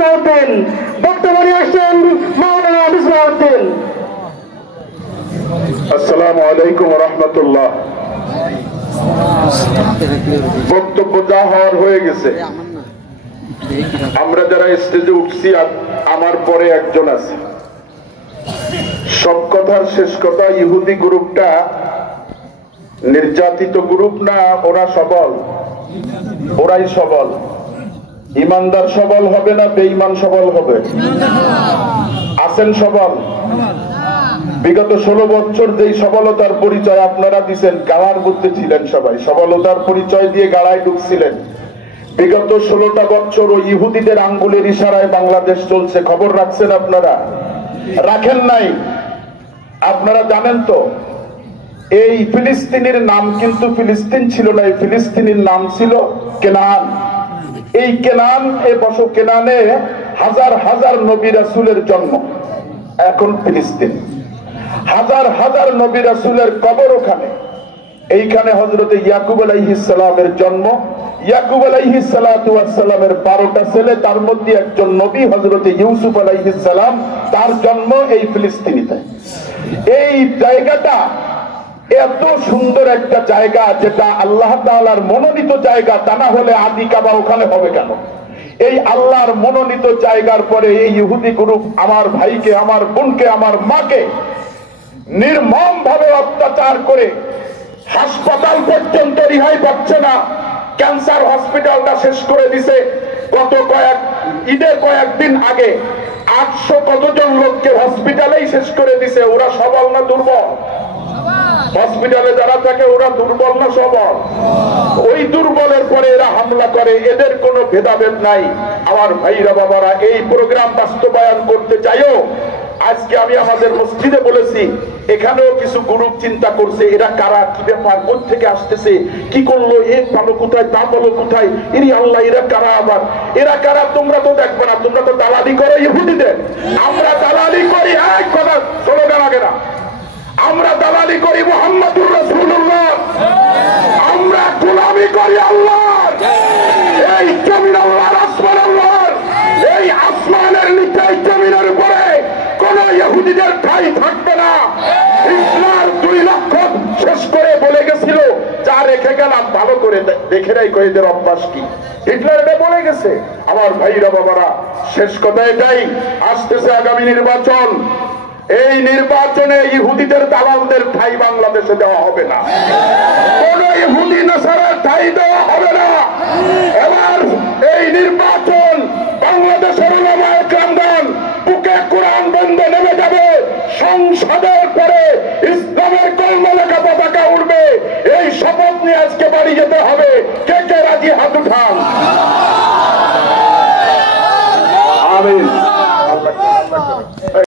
মিসবাউদ্দিন। বর্তমানে আসছেন মাওলানা মিসবাউদ্দিন। আসসালামু আলাইকুম ওয়া রাহমাতুল্লাহ। বক্তব্য যা হওয়ার হয়ে গেছে। আমরা যারা স্টেজে উঠছি আমার পরে একজন আছে। সব কথার শেষ কথা, ইহুদি গ্রুপটা নির্যাতিত গ্রুপ না, ওরা সবল, ওরাই সবল। ইমানদার সবল হবে না বেঈমান সবল হবে? আছেন সবল? বিগত 16 বছর যেই সবলতার পরিচয় আপনারা দিচ্ছেন, গাড়ার মধ্যে ছিলেন সবাই, সবলতার পরিচয় দিয়ে গাড়ায় ঢুকছিলেন। বিগত 16টা বছর ওই ইহুদিদের আঙ্গুলের ইশারায় বাংলাদেশ চলছে। খবর রাখছেন আপনারা? রাখেন নাই? আপনারা জানেন তো এই ফিলিস্তিনের নাম কিন্তু ফিলিস্তিন ছিল না, এই ফিলিস্তিনের নাম ছিল কেনান। এই কেনান, এ বছর কেনানে হাজার হাজার নবী রাসূলের জন্ম। এখন ফিলিস্তিন হাজার হাজার নবী রাসূলের কবর ওখানে। এইখানে হযরত ইয়াকুব আলাইহিস সালামের জন্ম। ইয়াকুব আলাইহিস সালাতু ওয়াস সালামের 12টা ছেলে, তার মধ্যে একজন নবী হযরত ইউসুফ আলাইহিস সালাম, তার জন্ম এই ফিলিস্তিনিতে। এই জায়গাটা এত সুন্দর একটা জায়গা, যেটা আল্লাহ তাআলার মনোনীত জায়গা। তা না হলে আদি কাবা ওখানে হবে কেন? এই আল্লাহর মনোনীত জায়গার পরে এই ইহুদি গ্রুপ আমার ভাইকে, আমার বোনকে, আমার মাকে নির্মম ভাবে অত্যাচার করে হাসপাতাল পর্যন্ত রিহাই পাচ্ছে না। ক্যান্সার হসপিটালটা শেষ করে দিছে। গত ঈদের কয়েকদিন আগে 800 কতজন লোককে হসপিটালেই শেষ করে দিছে। ওরা সবল না দুর্বল? হসপিটালে যারা থাকে ওরা দুর্বল না সবল? ওই দুর্বলের পরে এরা হামলা করে। এদের কোনো ভেদাভেদ নাই। আমার ভাইরা বাবারা, এই প্রোগ্রাম বাস্তবায়ন করতে চাইও। আজকে আমি আমাদের মসজিদে বলেছি, এখানেও কিছু গ্রুপ চিন্তা করছে, এরা কারা, কি ব্যাপার, কোথা থেকে আসতেছে, কি করলো, এ পালো কোথায়, তা পালো কোথায়, এরি আল্লাহ, এরা কারা, আবার এরা কারা? তোমরা তো দেখবে না, তোমরা তো দালালি করো ইহুদিদের। আমরা দালালি করি এক কথা, স্লোগান আগে না, আমরা দালালি করি মুহাম্মদুর রাসূলুল্লাহ। আমরা গোলামি করি আল্লাহর। এই জমিন আল্লাহর, আসমান আল্লাহর। এই আসমানের নিচে, এই জমিনের উপরে কোন ইহুদিদের ঠাঁই থাকবে না। হিটলার 2 লক্ষ শেষ করে বলে গেছিল, যা রেখে গেলাম ভালো করে দেখে নাই এদের অভ্যাস কি। হিটলার এটা বলে গেছে। আমার ভাইরা বাবারা, শেষ কথা এটাই, আসতেছে আগামী নির্বাচন। এই নির্বাচনে ইহুদিদের দালালদের ঠাঁই বাংলাদেশে দেওয়া হবে না। কোন ইহুদি নাসারার ঠাঁই দেওয়া হবে না। এবার এই নির্বাচন বাংলাদেশের উলামায়ে কেরামগণ বুকে কোরআন বন্ধে নেমে যাবে। সংসদের পরে ইসলামের কলমা লেখা পতাকা উঠবে। এই শপথ নিয়ে আজকে বাড়ি যেতে হবে। কে কে রাজি হাত উঠান? আমিন।